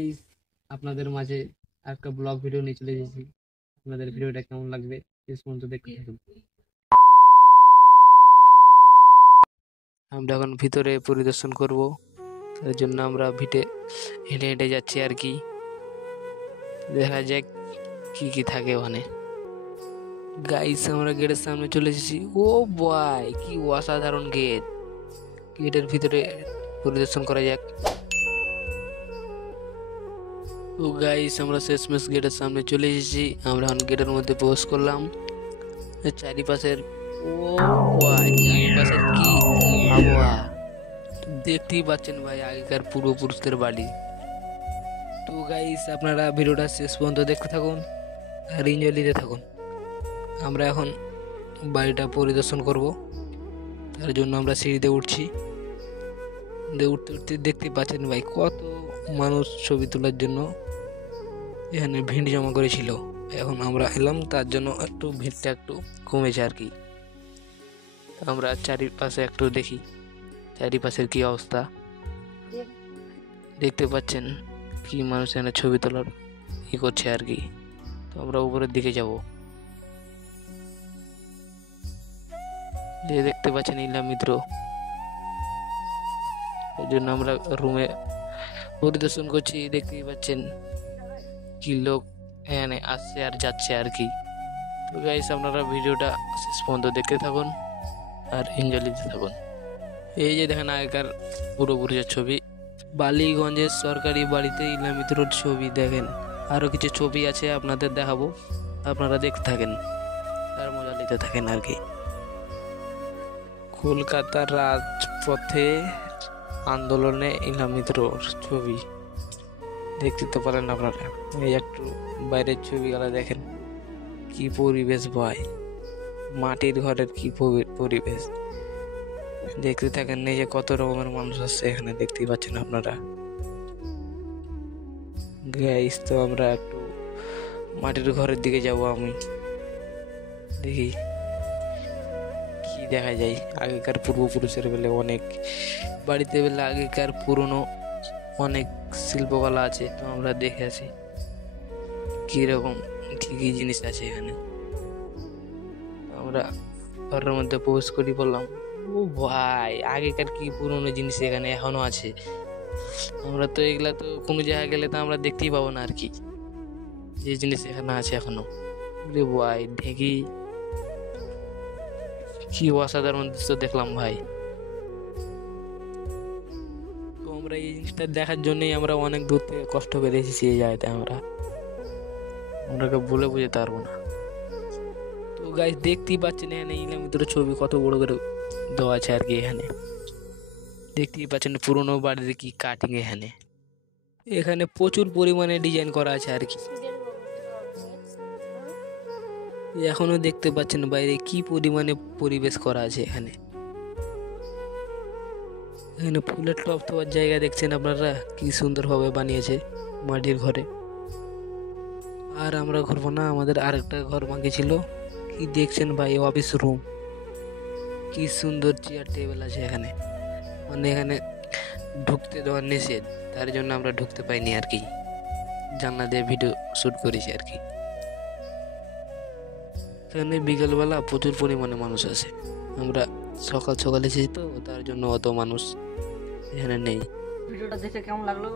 Guys, আপনাদের মাঝে একটা ব্লগ ভিডিও নিয়ে চলে এসেছি। আপনাদের ভিডিওটা কেমন লাগবে শেষ পর্যন্ত দেখতে থাকুন। আমরা এখন ভিতরে পরিদর্শন করব, তার জন্য আমরা হেঁটে হেঁটে যাচ্ছি আর কি। দেখা যাক কি কি থাকে ওখানে। গাইস, আমরা গেটের সামনে চলে এসেছি। ও বয়, কি অসাধারণ গেট! গেটের ভিতরে পরিদর্শন করা যাক। তো গাইস, আমরা শেষমেশ গেটের সামনে চলে এসেছি। আমরা এখন গেটের মধ্যে প্রবেশ করলাম। চারিপাশের চারিপাশের কি আবহাওয়া দেখতেই পাচ্ছেন ভাই, আগেকার পূর্বপুরুষদের বাড়ি। তো গাইস, আপনারা ভিডিওটা শেষ পর্যন্ত দেখতে থাকুন আর এনজয় নিতে থাকুন। আমরা এখন বাড়িটা পরিদর্শন করব, তার জন্য আমরা সিঁড়িতে উঠছি। উঠতে উঠতে দেখতে পাচ্ছেন ভাই, কত মানুষ ছবি তোলার জন্য এখানে ভিড় জমা করেছিল। এখন আমরা এলাম, তার জন্য একটু ভিড়টা একটু কমেছে আর কি। আমরা চারিপাশে একটু দেখি চারিপাশের কি অবস্থা। দেখতে পাচ্ছেন কি মানুষ এখানে ছবি তোলার করছে আর কি। তো আমরা উপরের দিকে যাব। দেখতে পাচ্ছেন ইলা মিত্র, ওই জন্য আমরা রুমে পরিদর্শন করছি। দেখতেই পাচ্ছেন কি লোক এখানে আসছে আর যাচ্ছে আর কি। তো গাইস, আপনারা ভিডিওটা শেষ পর্যন্ত দেখতে থাকুন আর এনজয় নিতে থাকুন। এই যে দেখেন আগেকার পূর্বপুরুষের ছবি, বালিগঞ্জের সরকারি বাড়িতে ইলা মিত্রর ছবি। দেখেন আরো কিছু ছবি আছে, আপনাদের দেখাবো, আপনারা দেখতে থাকেন আর মজা নিতে থাকেন আর কি। কলকাতার রাজপথে আন্দোলনে ইলা মিত্রর ছবি দেখতে তো পারেন আপনারা। এই একটু বাইরের ছবিগুলো দেখেন, কি পরিবেশ ভাই, মাটির ঘরের কি পরিবেশ। দেখতে থাকেন, এই যে কত রকমের মানুষ আসছে এখানে, দেখতেই পাচ্ছেন আপনারা। গাইস, তো আমরা একটু মাটির ঘরের দিকে যাব। আমি দেখি কি দেখা যায়। আগেকার পূর্বপুরুষের বেলে অনেক বাড়িতে বেলে আগেকার পুরনো অনেক শিল্পকলা আছে, তো আমরা দেখে আসি কিরকম কি কি জিনিস আছে এখানে। আমরা ঘরের মধ্যে প্রবেশ করি, বললাম ও ভাই, আগেকার কি পুরনো জিনিস এখানে এখনো আছে। আমরা তো এগুলা তো কোনো জায়গায় গেলে তো আমরা দেখতেই পাবো না আর কি, যে জিনিস এখানে আছে এখনো। ভাই দেখি কি অসাধারণ দৃশ্য দেখলাম ভাই। তো আমরা এই জিনিসটা দেখার জন্যই আমরা অনেক দূর থেকে কষ্ট করে এসেছি এই জায়গাতে। আমরা বলে বুঝতে পারবো না। তো গাইস, দেখতেই পাচ্ছেন এখানে ইলা মিত্রের ছবি কত বড় করে দেওয়া আছে আর কি। এখানে দেখতেই পাচ্ছেন পুরোনো বাড়ির কি কাটিং। এখানে প্রচুর পরিমাণে ডিজাইন করা আছে আর কি। এখনো দেখতে পাচ্ছেন বাইরে কি পরিমাণে পরিবেশ করা আছে এখানে। এখানে ফুলের টপ দেওয়ার জায়গা দেখছেন আপনারা, কি সুন্দরভাবে বানিয়েছে মাটির ঘরে। আর আমরা ঘুরবো না, আমাদের আরেকটা ঘর বাকি ছিল। কি দেখছেন ভাই, অফিস রুম, কি সুন্দর চেয়ার টেবিল আছে এখানে। মানে এখানে ঢুকতে দেওয়ার নিষেধ, তার জন্য আমরা ঢুকতে পাইনি আর কি। জানলা দিয়ে ভিডিও শুট করেছি আর কি। এখানে বিকালবেলা প্রচুর পরিমাণে মানুষ আছে। আমরা সকাল সকাল এসেছি তো, তার জন্য অত মানুষ এখানে নেই। ভিডিওটা দেখে কেমন লাগলো